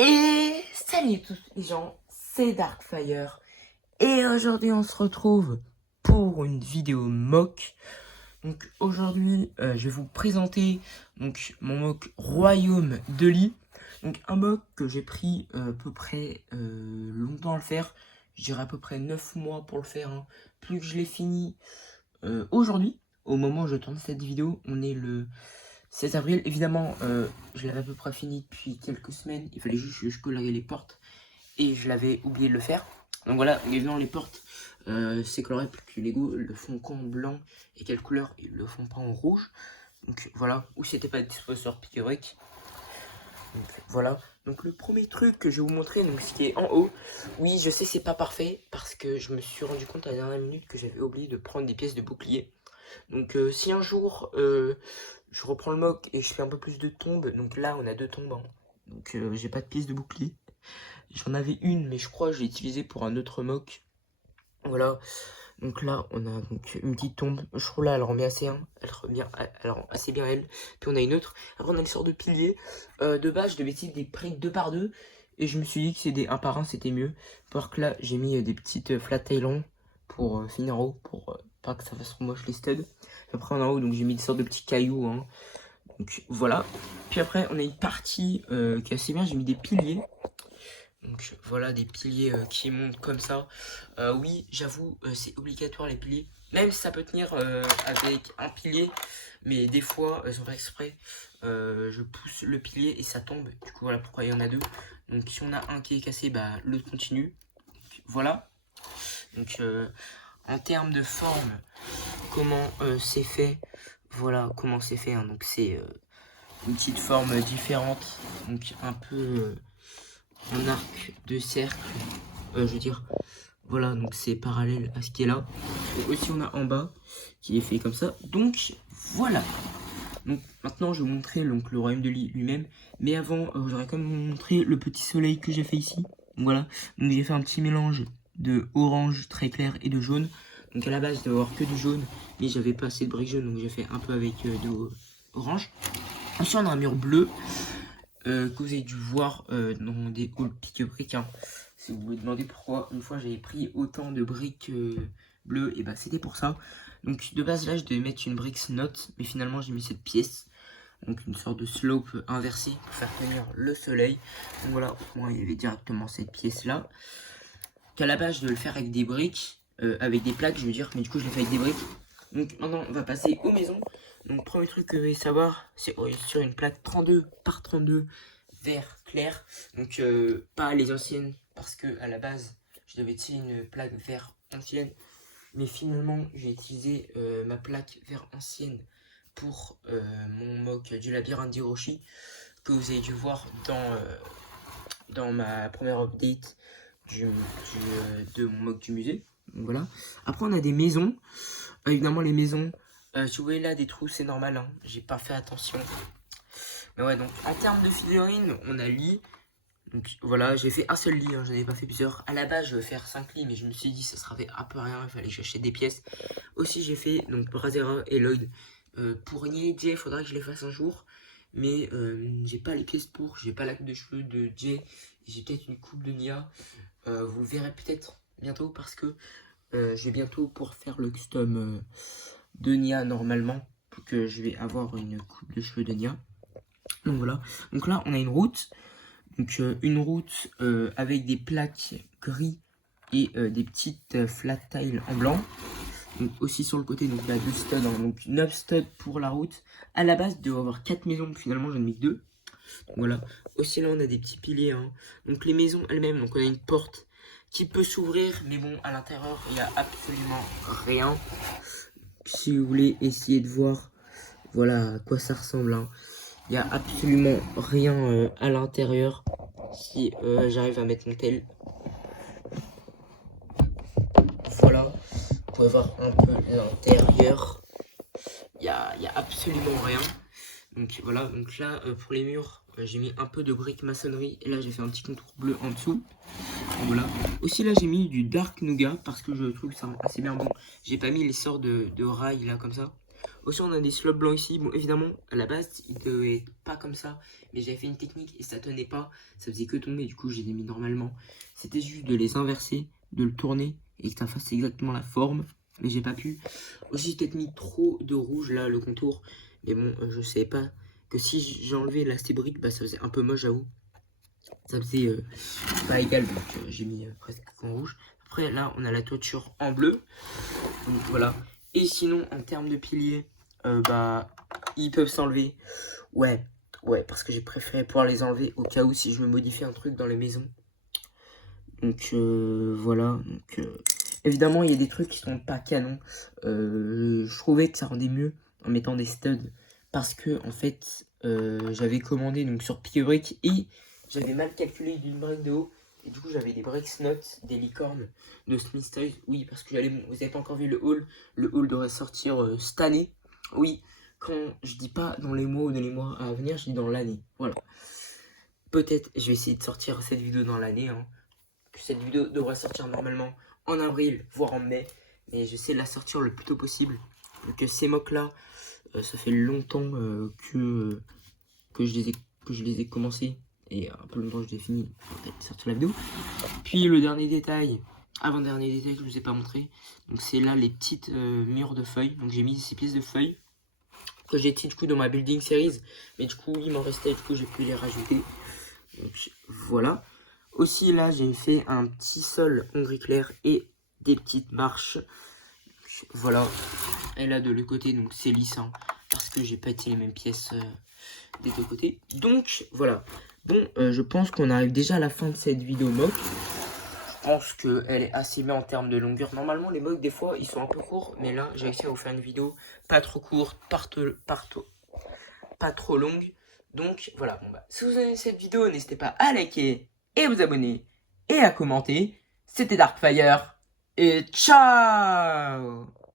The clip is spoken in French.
Et salut à tous les gens, c'est Darkfire. Et aujourd'hui on se retrouve pour une vidéo mock. Donc aujourd'hui je vais vous présenter mon mock Royaume de Lee. Donc un mock que j'ai pris à peu près longtemps à le faire. Je dirais à peu près 9 mois pour le faire, hein. Plus que je l'ai fini aujourd'hui. Au moment où je tourne cette vidéo, on est le 16 avril. Évidemment, je l'avais à peu près fini depuis quelques semaines. Il fallait juste que je colorie les portes. Et je l'avais oublié de le faire. Donc voilà, évidemment, les portes, c'est coloré plus que Lego le font qu'en blanc. Et quelle couleur? Ils le font pas en rouge. Donc voilà, ou c'était pas dispo sur Pick-a-Brick. Donc voilà. Donc le premier truc que je vais vous montrer, donc ce qui est en haut. Oui, je sais, c'est pas parfait. Parce que je me suis rendu compte à la dernière minute que j'avais oublié de prendre des pièces de bouclier. Donc si un jour je reprends le mock et je fais un peu plus de tombes, donc là on a 2 tombes, hein. Donc j'ai pas de pièce de bouclier. J'en avais une mais je crois que je l'ai utilisée pour un autre mock. Voilà, donc là on a donc une petite tombe, je trouve là elle rend bien assez, hein. Elle rend assez bien elle. Puis on a une autre, après on a les sortes de piliers. De base je devais utiliser des briques 2 par 2 et je me suis dit que c'est des 1 par 1 c'était mieux. Parce que là j'ai mis des petites flat tailons pour finir en haut, pour pas que ça fasse trop moche les studs. Après en haut donc j'ai mis des sortes de petits cailloux, hein. Donc voilà. Puis après on a une partie qui est assez bien, j'ai mis des piliers. Donc voilà, des piliers qui montent comme ça. Oui, j'avoue, c'est obligatoire les piliers. Même si ça peut tenir avec un pilier, mais des fois, sans faire exprès, je pousse le pilier et ça tombe. Du coup, voilà pourquoi il y en a 2. Donc si on a un qui est cassé, bah l'autre continue. Donc, voilà. Donc en termes de forme, comment c'est fait? Voilà comment c'est fait, hein. Donc c'est une petite forme différente. Donc un peu en arc de cercle, je veux dire, voilà, donc c'est parallèle à ce qui est là. Et aussi on a en bas qui est fait comme ça. Donc voilà. Donc maintenant je vais vous montrer donc, le royaume de Lee lui-même. Mais avant, j'aurais quand même vous montrer le petit soleil que j'ai fait ici. Donc voilà, donc j'ai fait un petit mélange de orange très clair et de jaune. Donc à la base je devais avoir que du jaune, mais j'avais pas assez de briques jaunes, donc j'ai fait un peu avec de orange. Ensuite on a un mur bleu. Que vous avez dû voir dans des hauls Pick-a-Brick, hein. Si vous vous demandez pourquoi une fois j'avais pris autant de briques bleues, et bah c'était pour ça. Donc de base là je devais mettre une brique note, mais finalement j'ai mis cette pièce. Donc une sorte de slope inversée pour faire tenir le soleil. Donc voilà, moi il y avait directement cette pièce là. Qu'à la base je devais le faire avec des briques, avec des plaques je veux dire, mais du coup je l'ai fait avec des briques. Donc maintenant on va passer aux maisons. Donc premier truc que vous devez savoir, c'est sur une plaque 32 par 32 vert clair. Donc pas les anciennes, parce que à la base je devais utiliser une plaque vert ancienne. Mais finalement j'ai utilisé ma plaque vert ancienne pour mon mock du labyrinthe d'Hiroshi, que vous avez dû voir dans ma première update de mon mock du musée. Donc voilà. Après on a des maisons. Évidemment les maisons, si vous voyez là des trous c'est normal, hein. J'ai pas fait attention. Mais ouais, donc en termes de figurines, on a lit. Donc voilà, j'ai fait un seul lit, hein, j'en ai pas fait plusieurs. À la base je vais faire 5 lits, mais je me suis dit ça sera fait un peu rien, il fallait que j'achète des pièces. Aussi j'ai fait donc Brazera et Lloyd. Pour Nia et Jay, il faudra que je les fasse un jour. Mais j'ai pas les pièces pour, j'ai pas la coupe de cheveux de Jay. J'ai peut-être une coupe de Nia. Vous le verrez peut-être bientôt parce que je vais bientôt pour faire le custom de Nia normalement. Pour que je vais avoir une coupe de cheveux de Nia. Donc voilà. Donc là on a une route. Donc une route avec des plaques gris et des petites flat tiles en blanc. Donc aussi sur le côté, donc il y a 2 studs, hein, donc 9 studs pour la route. À la base, il devait y avoir 4 maisons, finalement j'en ai mis que 2. Donc voilà. Aussi là on a des petits piliers, hein. Donc les maisons elles-mêmes, donc on a une porte qui peut s'ouvrir, mais bon à l'intérieur il n'y a absolument rien. Si vous voulez essayer de voir, voilà à quoi ça ressemble, hein. Il n'y a absolument rien à l'intérieur. Si j'arrive à mettre mon tel. Voilà. Vous pouvez voir un peu l'intérieur. Il n'y a absolument rien. Donc voilà. Donc là, pour les murs, j'ai mis un peu de briques maçonnerie. Et là, j'ai fait un petit contour bleu en dessous. Donc, voilà. Aussi là, j'ai mis du dark nougat parce que je trouve ça assez bien bon. J'ai pas mis les sorts de rails là comme ça. Aussi, on a des slots blancs ici. Bon, évidemment, à la base, il devait être pas comme ça. Mais j'avais fait une technique et ça tenait pas. Ça faisait que tomber. Du coup, je les ai mis normalement. C'était juste de les inverser, de le tourner et que ça fasse exactement la forme. Mais j'ai pas pu. Aussi, j'ai peut-être mis trop de rouge là, le contour. Mais bon, je savais pas que si j'ai enlevé l'acier brique, bah ça faisait un peu moche, j'avoue. Ça faisait pas égal, donc j'ai mis presque en rouge. Après, là, on a la toiture en bleu. Donc voilà. Et sinon, en termes de piliers, bah, ils peuvent s'enlever. Ouais, parce que j'ai préféré pouvoir les enlever au cas où si je me modifie un truc dans les maisons. Donc voilà. Donc, évidemment, il y a des trucs qui sont pas canons. Je trouvais que ça rendait mieux en mettant des studs. Parce que, en fait, j'avais commandé donc, sur Piquebrick et j'avais mal calculé d'une brique de haut. Et du coup, j'avais des briques nuts, des licornes de Smith Toys. Oui, parce que j'allais. Vous n'avez pas encore vu le haul. Le haul devrait sortir cette année. Oui, quand je dis pas dans les mois ou dans les mois à venir, je dis dans l'année. Voilà. Peut-être, je vais essayer de sortir cette vidéo dans l'année. Hein. Cette vidéo devrait sortir normalement en avril, voire en mai. Mais j'essaie de la sortir le plus tôt possible. Donc ces mocs là, ça fait longtemps que je les ai commencés. Et un peu longtemps que je les ai finis. Peut-être sortir la vidéo. Puis le dernier détail, avant-dernier détail que je vous ai pas montré. Donc c'est là les petites murs de feuilles. Donc j'ai mis ces pièces de feuilles que j'ai du coup dans ma building series. Mais du coup il m'en restait, du coup j'ai pu les rajouter. Donc voilà. Aussi là j'ai fait un petit sol en gris clair et des petites marches. Donc, voilà. Et là de l'autre côté donc c'est lisse hein, parce que j'ai pas été les mêmes pièces des deux côtés. Donc voilà. Bon je pense qu'on arrive déjà à la fin de cette vidéo mock. Je pense qu'elle est assez bien en termes de longueur. Normalement les mocks des fois ils sont un peu courts. Mais là j'ai réussi à vous faire une vidéo pas trop courte, pas trop longue. Donc voilà, bon bah, si vous aimez cette vidéo, n'hésitez pas à liker et à vous abonner et à commenter. C'était Darkfire et ciao!